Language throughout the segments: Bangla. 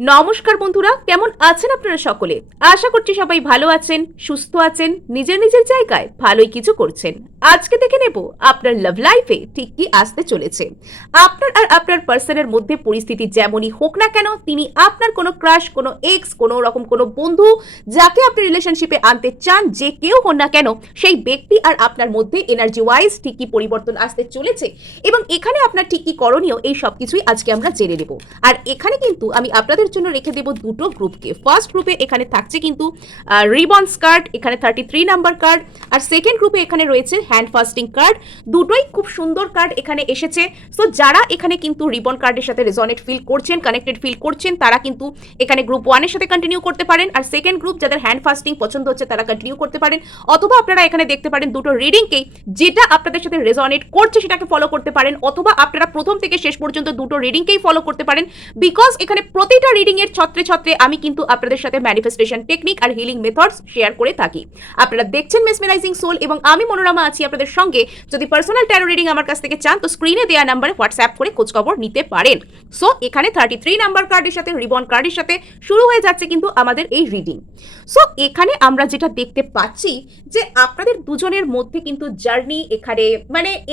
নমস্কার বন্ধুরা, কেমন আছেন আপনারা সকলে? আশা করছি সবাই ভালো আছেন, সুস্থ আছেন, নিজের নিজের জায়গায় ভালোই কিছু করছেন। আজকে দেখে নেব আপনার লাভ লাইফে ঠিক কি আসতে চলেছে। আপনার আর আপনার পার্সনের মধ্যে পরিস্থিতি যেমনই হোক না কেন, তিনি আপনার কোনো ক্রাশ, কোনো এক্স, কোনো রকম কোনো বন্ধু, যাকে আপনি রিলেশনশিপে আনতে চান, যে কেউ হন না কেন, সেই ব্যক্তি আর আপনার মধ্যে এনার্জি ওয়াইজ ঠিক কি পরিবর্তন আসতে চলেছে এবং এখানে আপনার ঠিক কি করণীয়, এই সব কিছুই আজকে আমরা জেনে নেব। আর এখানে কিন্তু আমি আপনাদের জন্য রেখে দেব দুটো গ্রুপকে। ফার্স্ট গ্রুপে এখানে থাকছে কিন্তু রিবন্স কার্ড, এখানে 33 নাম্বার কার্ড, আর সেকেন্ড গ্রুপে এখানে রয়েছে হ্যান্ড ফাস্টিং কার্ড। দুটোই খুব সুন্দর কার্ড এখানে এসেছে। সো যারা এখানে কিন্তু রিবন কার্ডের সাথে রেজনেট ফিল করছেন, কানেক্টেড ফিল করছেন, তারা কিন্তু এখানে গ্রুপ 1 এর সাথে কন্টিনিউ করতে পারেন। আর সেকেন্ড গ্রুপ যাদের হ্যান্ড ফাস্টিং পছন্দ হচ্ছে তারা কন্টিনিউ করতে পারেন, অথবা আপনারা এখানে দেখতে পারেন দুটো রিডিংকেই, যেটা আপনাদের সাথে রেজনেট করছে সেটাকে ফলো করতে পারেন, অথবা আপনারা প্রথম থেকে শেষ পর্যন্ত দুটো রিডিংকেই ফলো করতে পারেন। বিকজ এখানে প্রতিটা রিডিং এর ছত্রে ছত্রে আমি কিন্তু আপনাদের সাথে ম্যানিফেস্টেশন টেকনিক আর হিলিং মেথডস শেয়ার করে থাকি। আপনারা দেখছেন মেসমেরাইজিং সোল এবং আমি মনোরমা আছি আপনাদের সঙ্গে। যদি পার্সোনাল ট্যারো রিডিং আমার কাছ থেকে চান তো স্ক্রিনে দেওয়া নাম্বারে হোয়াটসঅ্যাপ করে খোঁজখবর নিতে পারেন। সো এখানে 33 নাম্বার কার্ডের সাথে রিবন কার্ডের সাথে শুরু হয়ে যাচ্ছে কিন্তু আমাদের এই রিডিং। সো এখানে আমরা যেটা দেখতে পাচ্ছি যে আপনাদের দুজনের মধ্যে কিন্তু জার্নি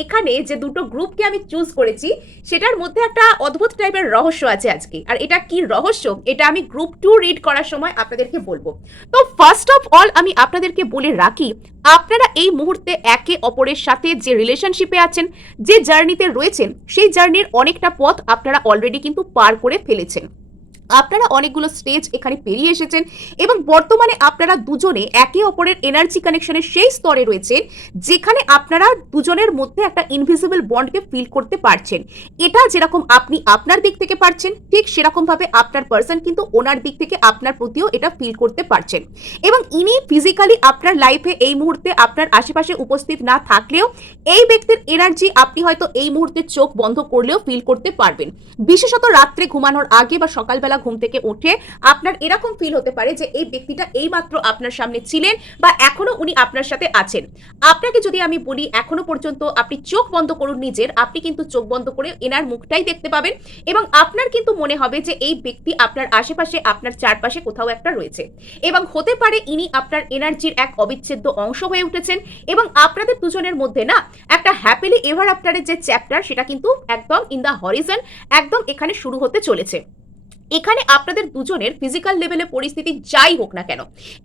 এখানে যে দুটো গ্রুপকে আমি চুজ করেছি সেটার মধ্যে একটা অদ্ভুত টাইপের রহস্য আছে আজকে। আর এটা কি রহস্য, এটা আমি গ্রুপ 2 রিড করার সময় আপনাদেরকে বলবো। তো ফার্স্ট অফ অল আমি আপনাদেরকে বলে রাখি, আপনারা এই মুহূর্তে একে অপরের সাথে যে রিলেশনশিপে আছেন, যে জার্নিতে রয়েছেন, সেই জার্নির অনেকটা পথ আপনারা অলরেডি কিন্তু পার করে ফেলেছেন। আপনারা অনেকগুলো স্টেজ এখানে পেরিয়ে এসেছেন এবং বর্তমানে আপনারা দুজনে একে অপরের এনার্জি কানেকশনের সেই স্তরে রয়েছেন যেখানে আপনারা দুজনের মধ্যে একটা ইনভিজিবল বন্ডকে ফিল করতে পারছেন। এটা যেরকম আপনি আপনার দিক থেকে পারছেন, ঠিক সেরকম ভাবে আপনার পার্সন কিন্তু ওনার দিক থেকে আপনার প্রতিও এটা ফিল করতে পারছেন। এবং ইনি ফিজিক্যালি আপনার লাইফে এই মুহূর্তে আপনার আশেপাশে উপস্থিত না থাকলেও এই ব্যক্তির এনার্জি আপনি হয়তো এই মুহূর্তে চোখ বন্ধ করলেও ফিল করতে পারবেন। বিশেষত রাত্রে ঘুমানোর আগে বা সকালবেলা ঘুম থেকে উঠে আপনার এরকম ফিল হতে পারে যে এই ব্যক্তিটা এইমাত্র আপনার সামনে ছিলেন বা এখনো উনি আপনার সাথে আছেন। আপনাকে যদি আমি বলি এখনো পর্যন্ত আপনি চোখ বন্ধ করুন নিজের, আপনি কিন্তু চোখ বন্ধ করে এনার মুখটাই দেখতে পাবেন এবং আপনার কিন্তু মনে হবে যে এই ব্যক্তি আপনার আশেপাশে, আপনার চারপাশে কোথাও একটা রয়েছে এবং হতে পারে ইনি আপনার এনার্জির এক অবিচ্ছেদ্য অংশ হয়ে উঠেছেন এবং আপনাদের দুজনের মধ্যে না একটা হ্যাপিলি এভার আফটারের যে চ্যাপ্টার, সেটা কিন্তু একদম ইন দ্য হরিজন, একদম এখানে শুরু হতে চলেছে। এখানে আপনাদের দুজনের ফিজিক্যাল লেভেলে পরিস্থিতি যাই হোক না কেন,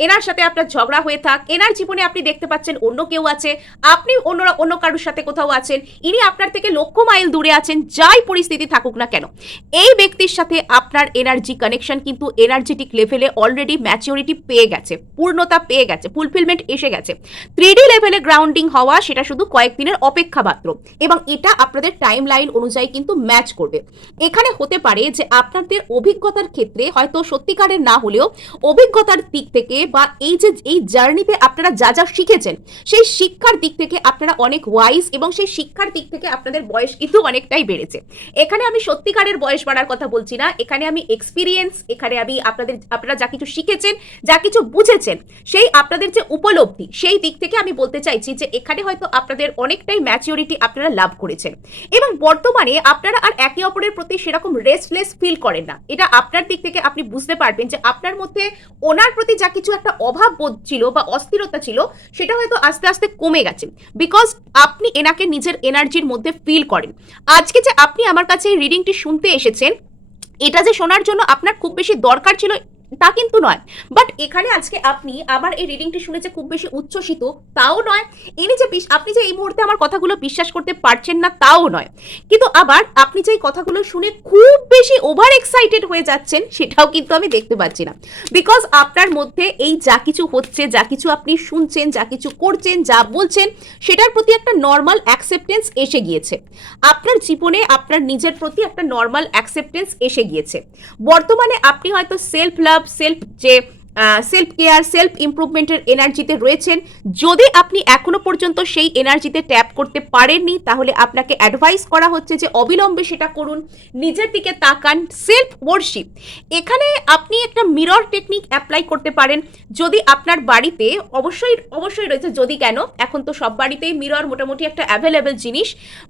এনার সাথে আপনার ঝগড়া হয়ে থাক, এনার জীবনে আপনি দেখতে পাচ্ছেন অন্য কেউ আছে, আপনি অন্য কারোর সাথে কোথাও আছেন, ইনি আপনার থেকে লক্ষ মাইল দূরে আছেন, যাই পরিস্থিতি থাকুক না কেন, এই ব্যক্তির সাথে আপনার এনার্জি কানেকশন কিন্তু এনার্জেটিক লেভেলে অলরেডি ম্যাচিউরিটি পেয়ে গেছে, পূর্ণতা পেয়ে গেছে, ফুলফিলমেন্ট এসে গেছে। 3D লেভেলে গ্রাউন্ডিং হওয়া সেটা শুধু কয়েকদিনের অপেক্ষা মাত্র এবং এটা আপনাদের টাইম লাইন অনুযায়ী কিন্তু ম্যাচ করবে। এখানে হতে পারে যে আপনাদের অভিজ্ঞতার ক্ষেত্রে হয়তো সত্যিকারের না হলেও অভিজ্ঞতার দিক থেকে বা এই জার্নিতে আপনারা যা যা শিখেছেন সেই শিক্ষার দিক থেকে আপনারা অনেক ওয়াইজ এবং সেই শিক্ষার দিক থেকে আপনাদের বয়স কিন্তু অনেকটাই বেড়েছে। এখানে আমি সত্যিকারের বয়স বাড়ার কথা বলছি না, এখানে আমি এক্সপিরিয়েন্স, এখানে আমি আপনারা যা কিছু শিখেছেন, যা কিছু বুঝেছেন, সেই আপনাদের যে উপলব্ধি, সেই দিক থেকে আমি বলতে চাইছি যে এখানে হয়তো আপনাদের অনেকটাই ম্যাচিউরিটি আপনারা লাভ করেছেন এবং বর্তমানে আপনারা আর একে অপরের প্রতি সেরকম রেস্টলেস ফিল করেন না। এটা আপনার দিক থেকে আপনি বুঝতে পারবেন যে আপনার মধ্যে ওনার প্রতি যা কিছু একটা অভাব বোধ ছিল বা অস্থিরতা ছিল, সেটা হয়তো আস্তে আস্তে কমে গেছে বিকজ আপনি এনাকে নিজের এনার্জির মধ্যে ফিল করেন। আজকে যে আপনি আমার কাছে এই রিডিংটি শুনতে এসেছেন, এটা যে শোনার জন্য আপনার খুব বেশি দরকার ছিল তা কিন্তু নয়, বাট এখানে আজকে আপনি আমার এই রিডিংটি শুনে যে খুব বেশি উচ্ছ্বসিত তাও নয়, আপনি যে এই মুহূর্তে আমার কথাগুলো বিশ্বাস করতে পারছেন না তাও নয়, কিন্তু আবার আপনি যে কথাগুলো শুনে খুব বেশি ওভার এক্সাইটেড হয়ে যাচ্ছেন সেটাও কিন্তু আমি দেখতে পাচ্ছি না। বিকজ আপনার মধ্যে এই যা কিছু হচ্ছে, যা কিছু আপনি শুনছেন, যা কিছু করছেন, যা বলছেন, সেটার প্রতি একটা নর্মাল অ্যাকসেপ্টেন্স এসে গিয়েছে। আপনার জীবনে আপনার নিজের প্রতি একটা নর্মাল অ্যাকসেপ্টেন্স এসে গিয়েছে। বর্তমানে আপনি হয়তো সেলফ লাভ, সেলফ যে সেলফ কেয়ার, সেলফ ইমপ্রুভমেন্টের এনার্জিতে রয়েছেন। যদি আপনি এখনো পর্যন্ত সেই এনার্জিতে ট্যাপ করতে পারেননি, তাহলে আপনাকে অ্যাডভাইস করা হচ্ছে যে অবিলম্বে সেটা করুন। নিজের দিকে তাকান, সেলফ ওয়ার্শিপ। এখানে আপনি একটা মিরর টেকনিক অ্যাপ্লাই করতে পারেন। যদি আপনার বাড়িতে অবশ্যই রয়েছে, যদি কেন, এখন তো সব বাড়িতেই মিরর মোটামুটি একটা অ্যাভেলেবেল জিনিস।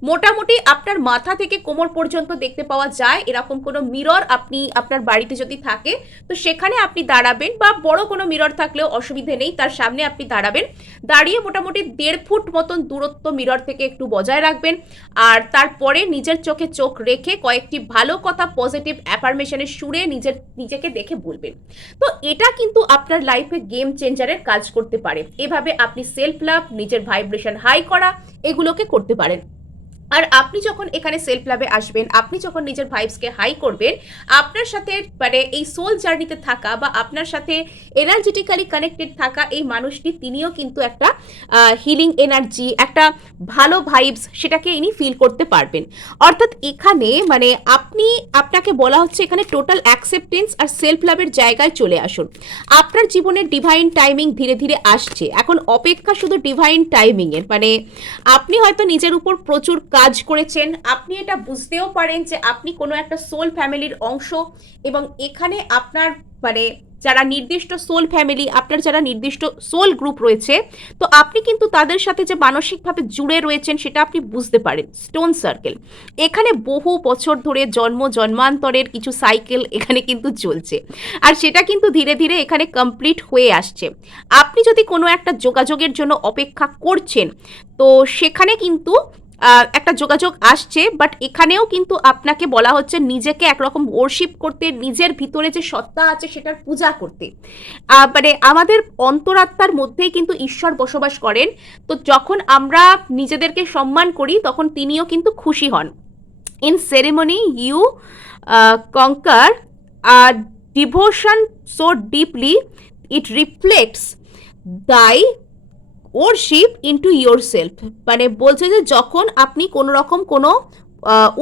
মোটামুটি আপনার মাথা থেকে কোমর পর্যন্ত দেখতে পাওয়া যায় এরকম কোনো মিরর আপনি আপনার বাড়িতে যদি থাকে, তো সেখানে আপনি দাঁড়াবেন, বা বড় কোনো মিরর থাকলেও অসুবিধে নেই, তার সামনে আপনি দাঁড়াবেন। দাঁড়িয়ে মোটামুটি 1.5 ফুট মতন দূরত্ব মিরর থেকে একটু বজায় রাখবেন। আর তারপরে নিজের চোখে চোখ রেখে কয়েকটি ভালো কথা, পজিটিভ অ্যাফার্মেশনের সুরে নিজেকে দেখে বলবেন। তো এটা কিন্তু আপনার লাইফে গেম চেঞ্জারের কাজ করতে পারে। এভাবে আপনি সেলফ লাভ, নিজের ভাইব্রেশন হাই করা, এগুলোকে করতে পারেন। আর আপনি যখন এখানে সেলফ লাভে আসবেন, আপনি যখন নিজের ভাইবসকে হাই করবেন, আপনার সাথে মানে এই সোল জার্নিতে থাকা বা আপনার সাথে এনার্জেটিক্যালি কানেক্টেড থাকা এই মানুষটি, তিনিও কিন্তু একটা হিলিং এনার্জি, একটা ভালো ভাইবস, সেটাকে ইনি ফিল করতে পারবেন। অর্থাৎ এখানে মানে আপনাকে বলা হচ্ছে এখানে টোটাল অ্যাকসেপ্টেন্স আর সেলফ লাভের জায়গায় চলে আসুন। আপনার জীবনের ডিভাইন টাইমিং ধীরে ধীরে আসছে। এখন অপেক্ষা শুধু ডিভাইন টাইমিংয়ের, মানে আপনি হয়তো নিজের উপর প্রচুর কাজ করেছেন, আপনি এটা বুঝতেও পারেন যে আপনি কোনো একটা সোল ফ্যামিলির অংশ, এবং এখানে আপনার মানে যারা নির্দিষ্ট সোল ফ্যামিলি, আপনার যারা নির্দিষ্ট সোল গ্রুপ রয়েছে, তো আপনি কিন্তু তাদের সাথে যে মানসিকভাবে জুড়ে রয়েছেন সেটা আপনি বুঝতে পারেন। স্টোন সার্কেল, এখানে বহু বছর ধরে জন্মান্তরের কিছু সাইকেল এখানে কিন্তু চলছে, আর সেটা কিন্তু ধীরে ধীরে এখানে কমপ্লিট হয়ে আসছে। আপনি যদি কোনো একটা যোগাযোগের জন্য অপেক্ষা করছেন, তো সেখানে কিন্তু একটা যোগাযোগ আসছে, বাট এখানেও কিন্তু আপনাকে বলা হচ্ছে নিজেকে একরকম ওয়ার্শিপ করতে, নিজের ভিতরে যে সত্তা আছে সেটার পূজা করতে। মানে আমাদের অন্তরাত্মার মধ্যেই কিন্তু ঈশ্বর বসবাস করেন। তো যখন আমরা নিজেদেরকে সম্মান করি, তখন তিনিও কিন্তু খুশি হন। In ceremony you conquer devotion so deeply it reflects thy worship into yourself. মানে বলছে যে যখন আপনি কোনো রকম কোনো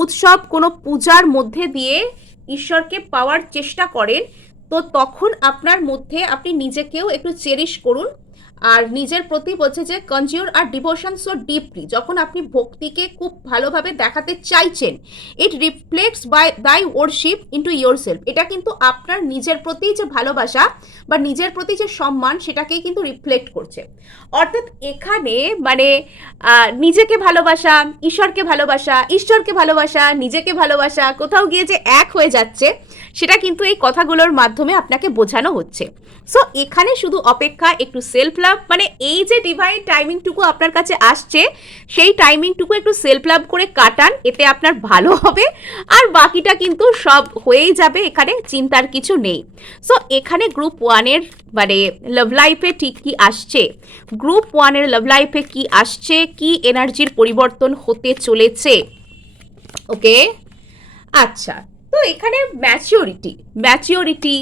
উৎসব, কোনো পূজার মধ্যে দিয়ে ঈশ্বরকে পাওয়ার চেষ্টা করেন, তো তখন আপনার মধ্যে আপনি নিজেকেও একটু চেরিশ করুন। আর নিজের প্রতি বলছে যে কনজিউর আর ডিভোশন সো ডিপলি, যখন আপনি ভক্তিকে খুব ভালোভাবে দেখাতে চাইছেন, ইট রিফ্লেক্টস বাই দাই ওরশিপ ইনটু ইয়োর সেলফ। এটা কিন্তু আপনার নিজের প্রতি যে ভালোবাসা বা নিজের প্রতি যে সম্মান, সেটাকেই কিন্তু রিফ্লেক্ট করছে। অর্থাৎ এখানে মানে নিজেকে ভালোবাসা, ঈশ্বরকে ভালোবাসা, ঈশ্বরকে ভালোবাসা, নিজেকে ভালোবাসা, কোথাও গিয়ে যে এক হয়ে যাচ্ছে, সেটা কিন্তু এই কথাগুলোর মাধ্যমে আপনাকে বোঝানো হচ্ছে। সো এখানে শুধু অপেক্ষা, একটু সেলফ লাভ, মানে এই যে ডিভাইন টাইমিংটুকু আপনার কাছে আসছে, সেই টাইমিংটুকু একটু সেলফ লাভ করে কাটান, এতে আপনার ভালো হবে। আর বাকিটা কিন্তু সব হয়েই যাবে, এখানে চিন্তার কিছু নেই। সো এখানে গ্রুপ 1-এর মানে লাভ লাইফে ঠিক কি আসছে, গ্রুপ 1-এর লাভ লাইফে কি আসছে, কি এনার্জির পরিবর্তন হতে চলেছে। ওকে, আচ্ছা, তো এখানে ম্যাচিওরিটি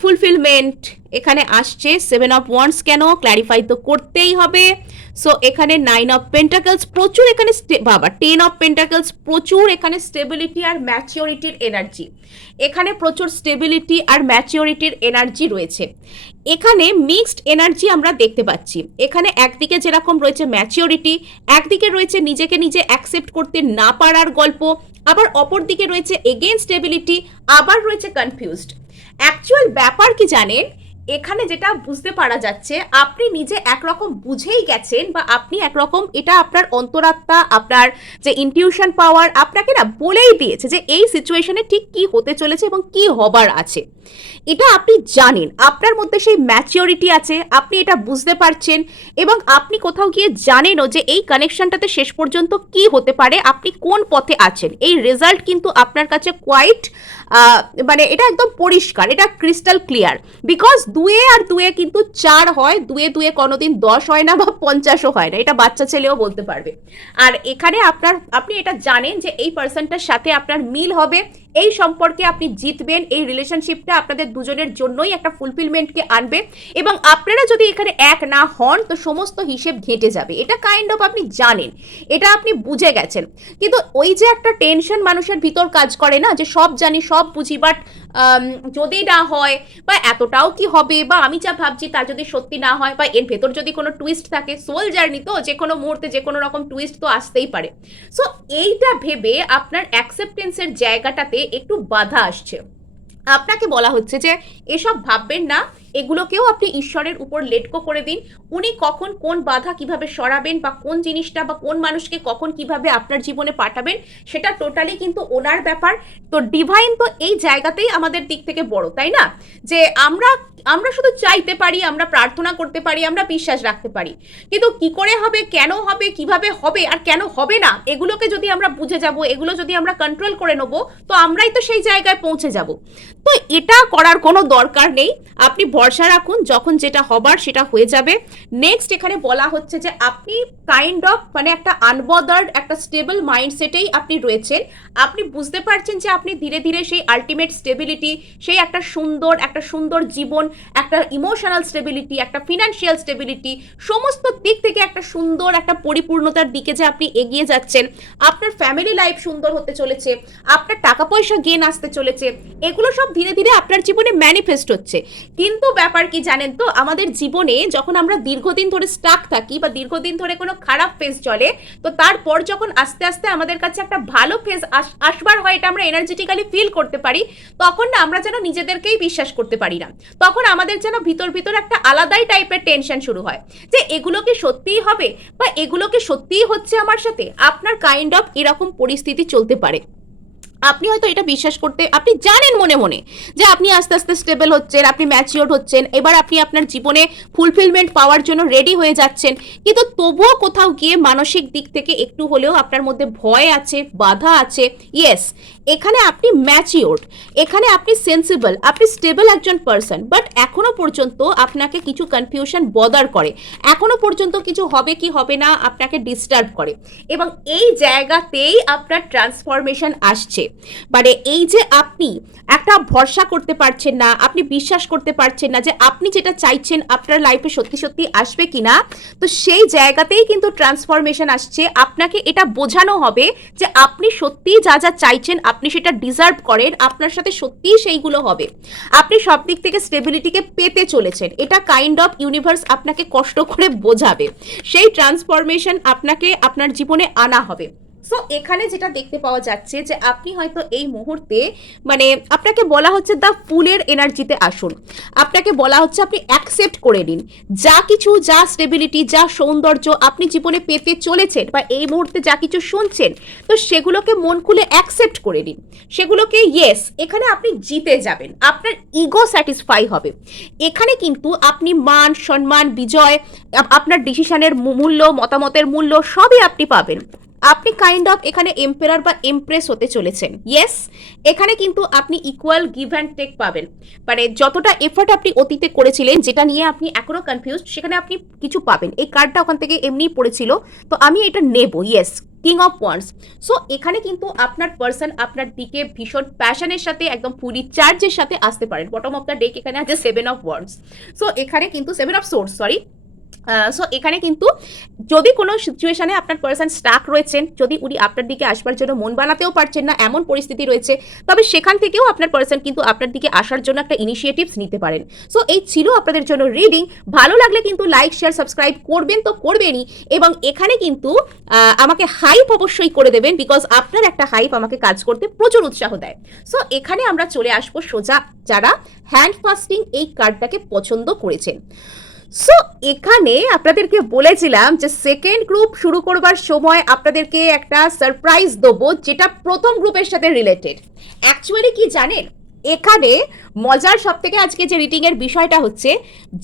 ফুলফিলমেন্ট এখানে আসছে। 7 অফ ওয়ান্ডস কেন, ক্ল্যারিফাই তো করতেই হবে। সো এখানে 9 অফ পেন্টাকলস, প্রচুর এখানে 10 অফ পেন্টাকলস, প্রচুর এখানে স্টেবিলিটি আর ম্যাচিওরিটির এনার্জি। এখানে প্রচুর স্টেবিলিটি আর ম্যাচিওরিটির এনার্জি রয়েছে। এখানে মিক্সড এনার্জি আমরা দেখতে পাচ্ছি। এখানে একদিকে যেরকম রয়েছে ম্যাচিওরিটি, একদিকে রয়েছে নিজেকে নিজে অ্যাকসেপ্ট করতে না পারার গল্প, আবার অপর দিকে রয়েছে এগেইন স্টেবিলিটি, আবার রয়েছে কনফিউজড। অ্যাকচুয়াল ব্যাপার কি জানেন, এখানে যেটা বুঝতে পারা যাচ্ছে, আপনি নিজে একরকম বুঝেই গেছেন, বা আপনি একরকম, এটা আপনার অন্তরাত্মা, আপনার যে ইনটিউশন পাওয়ার আপনাকে না বলেই দিয়েছে যে এই সিচুয়েশনে ঠিক কি হতে চলেছে এবং কি হবার আছে। এটা আপনি জানেন, আপনার মধ্যে সেই ম্যাচিওরিটি আছে, আপনি এটা বুঝতে পারছেন, এবং আপনি কোথাও গিয়ে জানেনও যে এই কানেকশনটাতে শেষ পর্যন্ত কি হতে পারে, আপনি কোন পথে আছেন। এই রেজাল্ট কিন্তু আপনার কাছে কোয়াইট মানে এটা একদম পরিষ্কার, এটা ক্রিস্টাল ক্লিয়ার। বিকজ 2 আর 2 কিন্তু 4 হয়, 2 কোনোদিন 10 হয় না, বা 50ও হয় না, এটা বাচ্চা ছেলেও বলতে পারবে। আর এখানে আপনি এটা জানেন যে এই পার্সনটার সাথে আপনার মিল হবে, এই সম্পর্কে আপনি জিতবেন, এই রিলেশনশিপটা আপনাদের দুজনের জন্যই একটা ফুলফিলমেন্টকে আনবে, এবং আপনারা যদি এখানে এক না হন তো সমস্ত হিসেব ঘেঁটে যাবে। এটা কাইন্ড অফ আপনি জানেন, এটা আপনি বুঝে গেছেন, কিন্তু ওই যে একটা টেনশন মানুষের ভিতর কাজ করে না, যে সব জানি সব বুঝি, বাট যদি না হয়, বা এতটাও কি হবে, বা আমি যা ভাবছি তা যদি সত্যি না হয়, বা এর ভেতর যদি কোনো টুইস্ট থাকে, সোল জার্নি তো যে কোনো মুহূর্তে যে কোনো রকম টুইস্ট তো আসতেই পারে। সো এইটা ভেবে আপনার অ্যাকসেপ্টেন্সের জায়গাটাতে একটু বাধা আসছে। আপনাকে বলা হচ্ছে যে এসব ভাববেন না, এগুলোকেও আপনি ঈশ্বরের উপর লেটকো করে দিন। উনি কখন কোন বাধা কিভাবে সরাবেন, বা কোন জিনিসটা বা কোন মানুষকে কখন কিভাবে আপনার জীবনে পাঠাবেন, সেটা টোটালি কিন্তু ওনার ব্যাপার। তো ডিভাইন তো এই জায়গাতেই আমাদের দিক থেকে বড়, তাই না? যে আমরা আমরা শুধু চাইতে পারি, আমরা প্রার্থনা করতে পারি, আমরা বিশ্বাস রাখতে পারি, কিন্তু কি করে হবে, কেন হবে, কিভাবে হবে আর কেন হবে না, এগুলোকে যদি আমরা বুঝে যাব, এগুলো যদি আমরা কন্ট্রোল করে নেব, তো আমরাই তো সেই জায়গায় পৌঁছে যাব। তো এটা করার কোনো দরকার নেই, আপনি ভরসা রাখুন, যখন যেটা হবার সেটা হয়ে যাবে। নেক্সট এখানে বলা হচ্ছে যে আপনি কাইন্ড অফ মানে একটা আনবদার্ড, একটা স্টেবল মাইন্ডসেটেই আপনি রয়েছেন। আপনি বুঝতে পারছেন যে আপনি ধীরে ধীরে সেই আলটিমেট স্টেবিলিটি, সেই একটা সুন্দর জীবন, একটা ইমোশনাল স্টেবিলিটি, একটা ফিনান্সিয়াল স্টেবিলিটি, সমস্ত দিক থেকে একটা সুন্দর একটা পরিপূর্ণতার দিকে যে আপনি এগিয়ে যাচ্ছেন। আপনার ফ্যামিলি লাইফ সুন্দর হতে চলেছে, আপনার টাকা পয়সা গেন আসতে চলেছে, এগুলো সব ধীরে ধীরে আপনার জীবনে ম্যানিফেস্ট হচ্ছে। কিন্তু ব্যাপার কি জানেন তো, আমাদের জীবনে যখন আমরা দীর্ঘদিন ধরে স্টাক থাকি, বা দীর্ঘদিন ধরে কোনো খারাপ ফেজ চলে, তো তারপর যখন আস্তে আস্তে আমাদের কাছে একটা ভালো ফেজ আসবার হয়, এটা আমরা এনার্জেটিক্যালি ফিল করতে পারি, তখন না আমরা যেন নিজেদেরকেই বিশ্বাস করতে পারি না। তখন আমাদের যেন ভিতর ভিতর একটা আলাদাই টাইপের টেনশন শুরু হয়, যে এগুলো কি সত্যিই হবে, বা এগুলো কি সত্যিই হচ্ছে আমার সাথে। আপনার কাইন্ড অফ এরকম পরিস্থিতি চলতে পারে। আপনি হয়তো এটা বিশ্বাস করতে, আপনি জানেন মনে মনে যে আপনি আস্তে আস্তে স্টেবল হচ্ছেন, আপনি ম্যাচিওর হচ্ছেন, এবার আপনি আপনার জীবনে ফুলফিলমেন্ট পাওয়ার জন্য রেডি হয়ে যাচ্ছেন, কিন্তু তবুও কোথাও গিয়ে মানসিক দিক থেকে একটু হলেও আপনার মধ্যে ভয় আছে, বাধা আছে। ইয়েস, এখানে আপনি ম্যাচিওর্ড, এখানে আপনি সেন্সিবল, আপনি স্টেবল একজন পার্সন, বাট এখনো পর্যন্ত আপনাকে কিছু কনফিউশন বদার করে, এখনো পর্যন্ত কিছু হবে কি হবে না আপনাকে ডিস্টার্ব করে, এবং এই জায়গাতেই আপনার ট্রান্সফরমেশন আসছে। মানে এই যে আপনি একটা ভরসা করতে পারছেন না, আপনি বিশ্বাস করতে পারছেন না যে আপনি যেটা চাইছেন আপনার লাইফে সত্যি সত্যি আসবে কিনা, তো সেই জায়গাতেই কিন্তু ট্রান্সফরমেশন আসছে। আপনাকে এটা বোঝানো হবে যে আপনি সত্যি যা যা চাইছেন আপনি সেটা ডিজার্ভ করেন, আপনার সাথে সত্যিই সেইগুলো হবে, আপনি সব দিক থেকে স্টেবিলিটিকে পেতে চলেছেন। এটা কাইন্ড অফ ইউনিভার্স আপনাকে কষ্ট করে বোঝাবে, সেই ট্রান্সফরমেশন আপনাকে আপনার জীবনে আনা হবে। সো এখানে যেটা দেখতে পাওয়া যাচ্ছে যে আপনি হয়তো এই মুহূর্তে মানে আপনাকে বলা হচ্ছে দ্য ফুলের এনার্জিতে আসুন, আপনাকে বলা হচ্ছে আপনি অ্যাকসেপ্ট করে নিন যা কিছু, যা স্টেবিলিটি, যা সৌন্দর্য আপনি জীবনে পেতে চলেছেন, বা এই মুহূর্তে যা কিছু শুনছেন, তো সেগুলোকে মন খুলে অ্যাকসেপ্ট করে নিন, সেগুলোকে ইয়েস, এখানে আপনি জিতে যাবেন, আপনার ইগো স্যাটিসফাই হবে। এখানে কিন্তু আপনি মান সম্মান, বিজয়, আপনার ডিসিশনের মূল্য, মতামতের মূল্য সবই আপনি পাবেন। আপনি কাইন্ড অফ এখানে এম্পারার বা এমপ্রেস হতে চলেছেন। ইয়েস, এখানে কিন্তু আপনি ইকুয়াল গিভ অ্যান্ড টেক পাবেন, মানে যতটা এফর্ট আপনি অতীতে করেছিলেন, যেটা নিয়ে আপনি এখনো কনফিউজড, সেখানে আপনি কিছু পাবেন। এই কার্ডটা ওখান থেকে এমনিই পড়েছিল, তো আমি এটা নেব। Yes, king of wands. So এখানে কিন্তু আপনার পার্সন আপনার দিকে ভীষণ প্যাশনের সাথে, একদম ফুলি চার্জের সাথে আসতে পারেন। বটম অফ দ্য ডেক এখানে আছে 7 অফ ওয়ান্ডস। সো এখানে কিন্তু 7 অফ সোর্স, সরি। সো এখানে কিন্তু যদি কোনো সিচুয়েশনে আপনার পার্সন স্টাক রয়েছেন, যদি উনি আপনার দিকে আসবার জন্য মন বানাতেও পারছেন না, এমন পরিস্থিতি রয়েছে, তবে সেখান থেকেও আপনার পার্সন কিন্তু আপনার দিকে আসার জন্য একটা ইনিশিয়েটিভস নিতে পারেন। সো এই ছিল আপনাদের জন্য রিডিং। ভালো লাগলে কিন্তু লাইক, শেয়ার, সাবস্ক্রাইব করবেন তো করবেনই, এবং এখানে কিন্তু আমাকে হাইপ অবশ্যই করে দেবেন, বিকজ আপনার একটা হাইপ আমাকে কাজ করতে প্রচুর উৎসাহ দেয়। সো এখানে আমরা চলে আসবো সোজা যারা হ্যান্ড ফাস্টিং এই কার্ডটাকে পছন্দ করেছেন। সো এখানে আপনাদেরকে বলেছিলাম যে সেকেন্ড গ্রুপ শুরু করবার সময় আপনাদেরকে একটা সারপ্রাইজ দেবো, যেটা প্রথম গ্রুপের সাথে রিলেটেড। অ্যাকচুয়ালি কি জানেন, এখানে মজার সব থেকে আজকে যে রিডিং এর বিষয়টা হচ্ছে,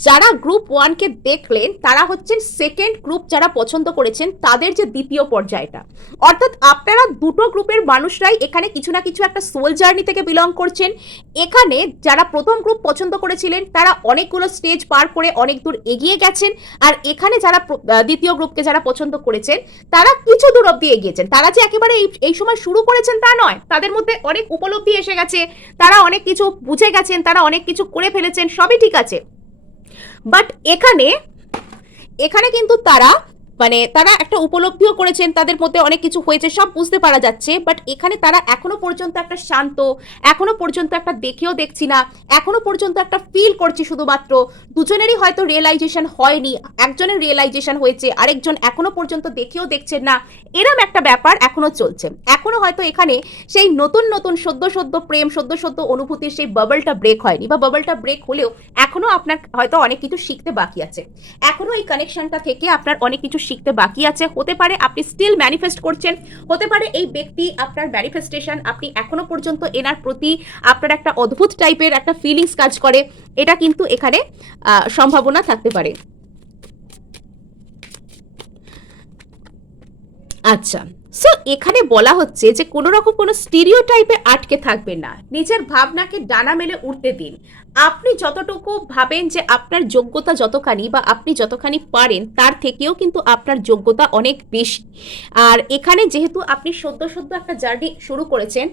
যারা গ্রুপ 1 কে দেখলেন তারা হচ্ছেন সেকেন্ড গ্রুপ, যারা পছন্দ করেছেন তাদের যে দ্বিতীয় পর্যায়টা, অর্থাৎ আপনারা দুটো গ্রুপের মানুষরাই এখানে কিছু না কিছু একটা সোল জার্নি থেকে বিলং করছেন। এখানে যারা প্রথম গ্রুপ পছন্দ করেছিলেন তারা অনেকগুলো স্টেজ পার করে অনেক দূর এগিয়ে গেছেন, আর এখানে যারা দ্বিতীয় গ্রুপকে যারা পছন্দ করেছেন তারা কিছু দূর অব্দি এগিয়েছেন। তারা যে একেবারে এই সময় শুরু করেছেন তা নয়, তাদের মধ্যে অনেক উপলব্ধি এসে গেছে, তারা অনেক কিছু বুঝে গেছেন, তারা অনেক কিছু করে ফেলেছেন, সবই ঠিক আছে। বাট এখানে এখানে কিন্তু তারা তারা একটা উপলব্ধিও করেছেন, তাদের মধ্যে অনেক কিছু হয়েছে, সব বুঝতে পারা যাচ্ছে। বাট এখানে তারা এখনো পর্যন্ত একটা শান্ত, এখনো পর্যন্ত একটা দেখেও দেখছি না, এখনো পর্যন্ত একটা ফিল করছি শুধুমাত্র। দুজনেরই হয়তো রিয়েলাইজেশন হয়নি, একজনের রিয়েলাইজেশন হয়েছে, আরেকজন এখনো পর্যন্ত দেখেও দেখছেন না, এরম একটা ব্যাপার এখনো চলছে। এখনো হয়তো এখানে সেই নতুন নতুন সদ্য প্রেম, সদ্য অনুভূতির সেই বাবলটা ব্রেক হয়নি, বা বাবলটা ব্রেক হলেও এখনো আপনার হয়তো অনেক কিছু শিখতে বাকি আছে, এখনো এই কানেকশনটা থেকে আপনার অনেক কিছু শিখতে বাকি আছে। হতে পারে আপনি স্টিল ম্যানিফেস্ট করছেন, হতে পারে এই ব্যক্তি আপনার ম্যানিফেস্টেশন, আপনি এখনো পর্যন্ত এনার প্রতি আপনার একটা অদ্ভুত টাইপের একটা ফিলিংস কাজ করে, এটা কিন্তু এখানে সম্ভাবনা থাকতে পারে। আচ্ছা, সো এখানে বলা হচ্ছে যে কোনো রকম কোনো স্টিরিও টাইপে আটকে থাকবেন না, নিজের ভাবনাকে ডানা মেলে উঠতে দিন। আপনি যতটুকু ভাবেন যে আপনার যোগ্যতা যতখানি বা আপনি যতখানি পারেন তার থেকেও কিন্তু আপনার যোগ্যতা অনেক বেশি। আর এখানে যেহেতু আপনি সদ্য একটা জার্নি শুরু করেছেন,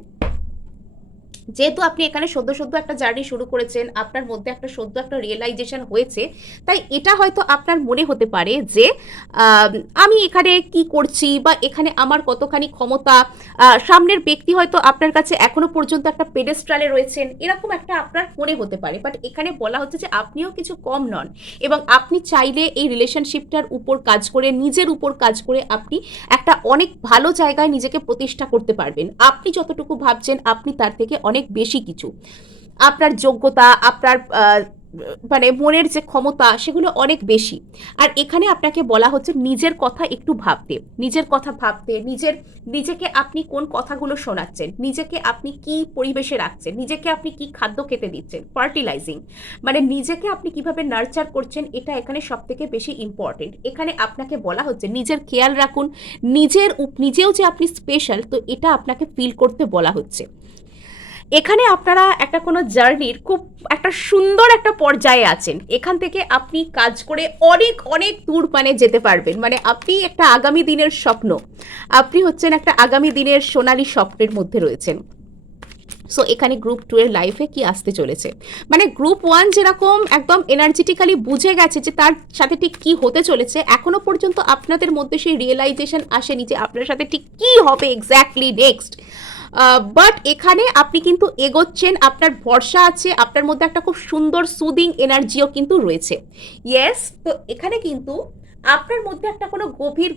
একটা জার্নি শুরু করেছেন, আপনার মধ্যে একটা রিয়েলাইজেশন হয়েছে, তাই এটা হয়তো আপনার মনে হতে পারে যে আমি এখানে কি করছি, বা এখানে আমার কতখানি ক্ষমতা। সামনের ব্যক্তি হয়তো আপনার কাছে এখনো পর্যন্ত একটা পেডেস্ট্রালে রয়েছেন, এরকম একটা আপনার মনে হতে পারে। বাট এখানে বলা হচ্ছে যে আপনিও কিছু কম নন, এবং আপনি চাইলে এই রিলেশনশিপটার উপর কাজ করে, নিজের উপর কাজ করে আপনি একটা অনেক ভালো জায়গায় নিজেকে প্রতিষ্ঠা করতে পারবেন। আপনি যতটুকু ভাবছেন আপনি তার থেকে অনেক বেশি কিছু, আপনার যোগ্যতা, আপনার মনের যে ক্ষমতা সেগুলো অনেক বেশি। আর এখানে আপনাকে বলা হচ্ছে নিজের কথা একটু ভাবতে, নিজেকে আপনি কোন কথাগুলো শোনাচ্ছেন, নিজেকে আপনি কি পরিবেশে রাখছেন, নিজেকে আপনি কি খাদ্য খেতে দিচ্ছেন, ফার্টিলাইজিং, নিজেকে আপনি কিভাবে নার্চার করছেন, এটা এখানে সব থেকে বেশি ইম্পর্টেন্ট। এখানে আপনাকে বলা হচ্ছে নিজের খেয়াল রাখুন, নিজেও যে আপনি স্পেশাল, তো এটা আপনাকে ফিল করতে বলা হচ্ছে। এখানে আপনারা একটা কোনো জার্নির খুব একটা সুন্দর একটা পর্যায়ে আছেন, এখান থেকে আপনি কাজ করে অনেক অনেক দূর যেতে পারবেন। আপনি একটা আগামী দিনের স্বপ্ন, আপনি হচ্ছেন একটা আগামী দিনের সোনালী স্বপ্নের মধ্যে রয়েছেন। সো এখানে গ্রুপ 2 এর লাইফে কি আসতে চলেছে, গ্রুপ 1 যেরকম একদম এনার্জেটিক্যালি বুঝে গেছে যে তার সাথে ঠিক কি হতে চলেছে, এখনো পর্যন্ত আপনাদের মধ্যে সেই রিয়েলাইজেশন আসেনি যে আপনার সাথে ঠিক কি হবে এক্স্যাক্টলি নেক্সট। বাট এখানে আপনি কিন্তু এগোচ্ছেন, আপনার ভরসা আছে, আপনার মধ্যে একটা খুব সুন্দর সুদিং এনার্জিও কিন্তু রয়েছে। ইয়েস, তো এখানে কিন্তু আপনার মধ্যে একটা কোনো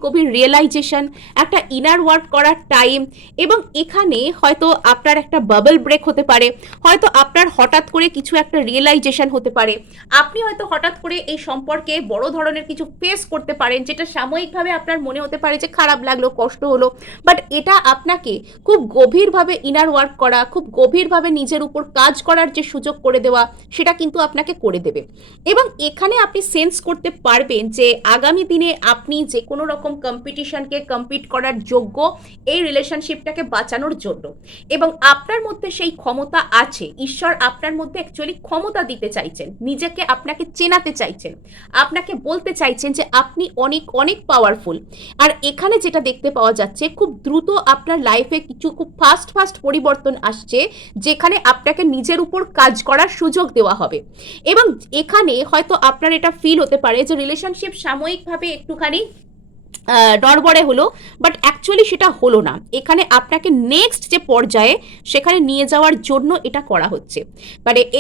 গভীর রিয়েলাইজেশন, একটা ইনার ওয়ার্ক করার টাইম, এবং এখানে হয়তো আপনার একটা বাবল ব্রেক হতে পারে, হয়তো আপনার হঠাৎ করে কিছু একটা রিয়েলাইজেশন হতে পারে, আপনি হয়তো হঠাৎ করে এই সম্পর্কে বড় ধরনের কিছু ফেস করতে পারেন, যেটা সাময়িকভাবে আপনার মনে হতে পারে যে খারাপ লাগলো, কষ্ট হলো, বাট এটা আপনাকে খুব গভীরভাবে ইনার ওয়ার্ক করা, খুব গভীরভাবে নিজের উপর কাজ করার যে সুযোগ করে দেওয়া, সেটা কিন্তু আপনাকে করে দেবে। এবং এখানে আপনি সেন্স করতে পারবেন যে আগামী দিনে আপনি যে কোনো রকম কম্পিটিশনকে কম্পিট করার যোগ্য এই রিলেশনশিপটাকে বাঁচানোর জন্য, এবং আপনার মধ্যে সেই ক্ষমতা আছে। ঈশ্বর আপনার মধ্যে অ্যাকচুয়ালি ক্ষমতা দিতে চাইছেন, নিজেকে আপনাকে চেনাতে চাইছেন, আপনাকে বলতে চাইছেন যে আপনি অনেক অনেক পাওয়ারফুল। আর এখানে যেটা দেখতে পাওয়া যাচ্ছে, খুব দ্রুত আপনার লাইফে কিছু খুব ফাস্ট পরিবর্তন আসছে, যেখানে আপনাকে নিজের উপর কাজ করার সুযোগ দেওয়া হবে। এবং এখানে হয়তো আপনার এটা ফিল হতে পারে যে রিলেশনশিপ সাময়িকভাবে একটুখানি নড়বড়ে হলো, বাট অ্যাকচুয়ালি সেটা হলো না। এখানে আপনাকে নেক্সট যে পর্যায়ে সেখানে নিয়ে যাওয়ার জন্য এটা করা হচ্ছে,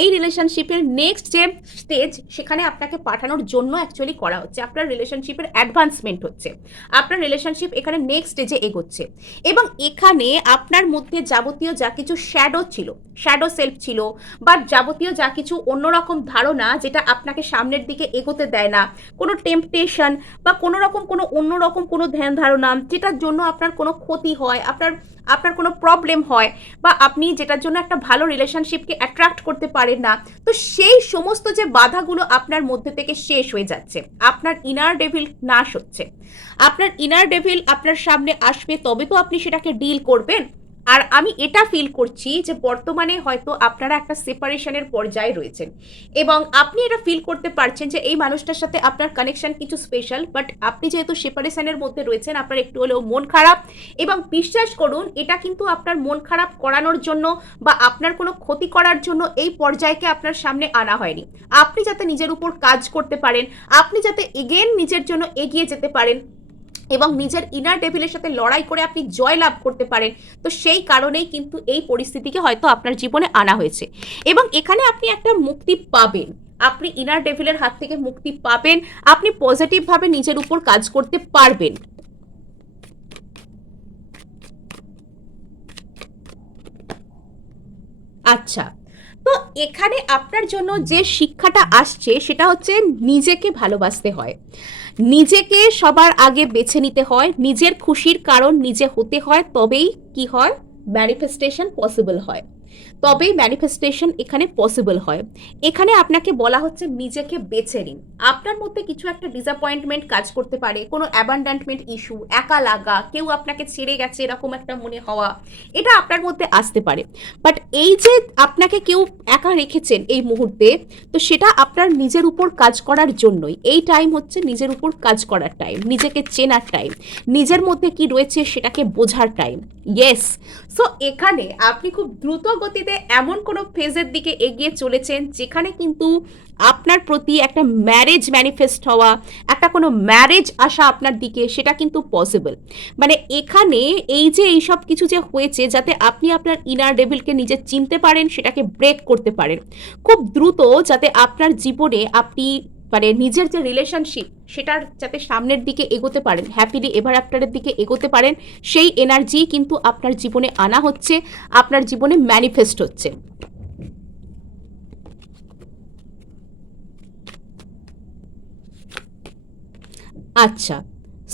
এই রিলেশনশিপের নেক্সট যে স্টেজ সেখানে আপনাকে পাঠানোর জন্য অ্যাকচুয়ালি করা হচ্ছে। আপনার রিলেশনশিপের অ্যাডভান্সমেন্ট হচ্ছে, আপনার রিলেশনশিপ এখানে নেক্সট স্টেজে এগোচ্ছে। এবং এখানে আপনার মধ্যে যাবতীয় যা কিছু শ্যাডো ছিল শ্যাডো সেলফ ছিল, বা যাবতীয় যা কিছু অন্যরকম ধারণা যেটা আপনাকে সামনের দিকে এগোতে দেয় না, কোনো টেম্পটেশন বা কোনো রকম কোনো অন্যরকম কোনো ধ্যান ধারণা যেটার জন্য আপনার কোনো ক্ষতি হয়, আপনার আপনার কোনো প্রবলেম হয়, বা আপনি যেটার জন্য একটা ভালো রিলেশনশিপকে অ্যাট্রাক্ট করতে পারেন না, তো সেই সমস্ত যে বাধাগুলো আপনার মধ্যে থেকে শেষ হয়ে যাচ্ছে, আপনার ইনার ডেভিল নাশ হচ্ছে। আপনার ইনার ডেভিল আপনার সামনে আসবে, তবে তো আপনি সেটাকে ডিল করবেন। আর আমি এটা ফিল করছি যে বর্তমানে হয়তো আপনারা একটা সেপারেশনের পর্যায়ে রয়েছেন, এবং আপনি এটা ফিল করতে পারছেন যে এই মানুষটার সাথে আপনার কানেকশন কিছু স্পেশাল, বাট আপনি যেহেতু সেপারেশনের মধ্যে রয়েছেন, আপনার একটু হলেও মন খারাপ। এবং বিশ্বাস করুন, এটা কিন্তু আপনার মন খারাপ করানোর জন্য বা আপনার কোনো ক্ষতি করার জন্য এই পর্যায়কে আপনার সামনে আনা হয়নি। আপনি যাতে নিজের উপর কাজ করতে পারেন, আপনি যাতে এগেন নিজের জন্য এগিয়ে যেতে পারেন এবং নিজের ইনার ডেভিলের সাথে লড়াই করে আপনি জয় লাভ করতে পারেন, তো সেই কারণেই কিন্তু এই পরিস্থিতিকে হয়তো আপনার জীবনে আনা হয়েছে। এবং এখানে আপনি একটা মুক্তি পাবেন, আপনি ইনার ডেভিলের হাত থেকে মুক্তি পাবেন, আপনি পজিটিভভাবে নিজের উপর কাজ করতে পারবেন। আচ্ছা, তো এখানে আপনার জন্য যে শিক্ষাটা আসছে সেটা হচ্ছে নিজেকে ভালোবাসতে হয়, নিজেকে সবার আগে বেছে নিতে হয়, নিজের খুশির কারণ নিজে হতে হয়, তবেই কি হয়, ম্যানিফেস্টেশন পসিবল হয়, তবেই ম্যানিফেস্টেশন এখানে পসিবল হয়। এখানে আপনাকে বলা হচ্ছে নিজেকে বেছে নিন। আপনার মধ্যে কিছু একটা ডিসঅ্যাপয়েন্টমেন্ট কাজ করতে পারে, কোনো অ্যাবান্ডান্টমেন্ট ইস্যু, একা লাগা, কেউ আপনাকে ছেড়ে গেছে এরকম একটা মনে হওয়া, এটা আপনার মধ্যে আসতে পারে। বাট এই যে আপনাকে কেউ একা রেখেছেন এই মুহূর্তে, তো সেটা আপনার নিজের উপর কাজ করার জন্যই। এই টাইম হচ্ছে নিজের উপর কাজ করার টাইম, নিজেকে চেনার টাইম, নিজের মধ্যে কি রয়েছে সেটাকে বোঝার টাইম। ইয়েস, সো এখানে আপনি খুব দ্রুত গতিতে এমন কোনো ফেজের দিকে এগিয়ে চলেছেন যেখানে কিন্তু আপনার প্রতি একটা ম্যারেজ ম্যানিফেস্ট হওয়া, একটা কোনো ম্যারেজ আসা আপনার দিকে, সেটা কিন্তু পসিবল। মানে এখানে এই যে এইসব কিছু যে হয়েছে, যাতে আপনি আপনার ইনার ডেভিলকে নিজে চিনতে পারেন, সেটাকে ব্রেক করতে পারেন খুব দ্রুত, যাতে আপনার জীবনে আপনি মানে নিজের যে রিলেশনশিপ সেটার যাতে সামনের দিকে এগোতে পারেন, হ্যাপিলি এভার আফটারের দিকে এগোতে পারেন, সেই এনার্জি কিন্তু আপনার জীবনে আনা হচ্ছে, আপনার জীবনে ম্যানিফেস্ট হচ্ছে। আচ্ছা,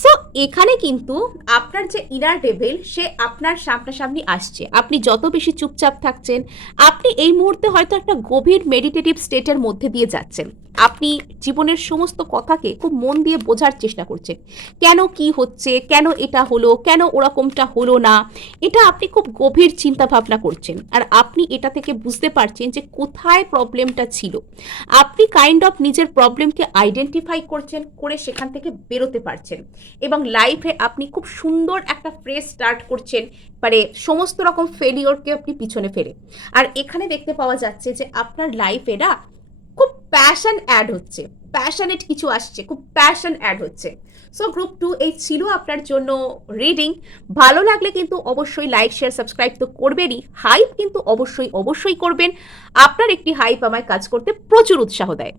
সো এখানে কিন্তু আপনার যে ইনার ডেভিল সে আপনার সামনাসামনি আসছে, আপনি যত বেশি চুপচাপ থাকছেন, আপনি এই মুহূর্তে হয়তো একটা গভীর মেডিটেটিভ স্টেটের মধ্যে দিয়ে যাচ্ছেন, আপনি জীবনের সমস্ত কথাকে খুব মন দিয়ে বোঝার চেষ্টা করছেন, কেন কি হচ্ছে, কেন এটা হলো, কেন ওরকমটা হলো না, এটা আপনি খুব গভীর চিন্তা ভাবনা করছেন। আর আপনি এটা থেকে বুঝতে পারছেন যে কোথায় প্রবলেমটা ছিল, আপনি কাইন্ড অফ নিজের প্রবলেমকে আইডেন্টিফাই করছেন, করে সেখান থেকে বেরোতে পারছেন, এবং লাইফে আপনি খুব সুন্দর একটা ফ্রেশ স্টার্ট করছেন, মানে সমস্ত রকম ফেলিওরকে আপনি পিছনে ফেলে। আর এখানে দেখতে পাওয়া যাচ্ছে যে আপনার লাইফে না খুব প্যাশন অ্যাড হচ্ছে, প্যাশনেট কিছু আসছে, খুব প্যাশন অ্যাড হচ্ছে। সো গ্রুপ 2 এই ছিল আপনার জন্য রিডিং। ভালো লাগলে কিন্তু অবশ্যই লাইক শেয়ার সাবস্ক্রাইব তো করবেনই, হাইপ কিন্তু অবশ্যই অবশ্যই করবেন। আপনার একটি হাইপ আমায় কাজ করতে প্রচুর উৎসাহ দেয়।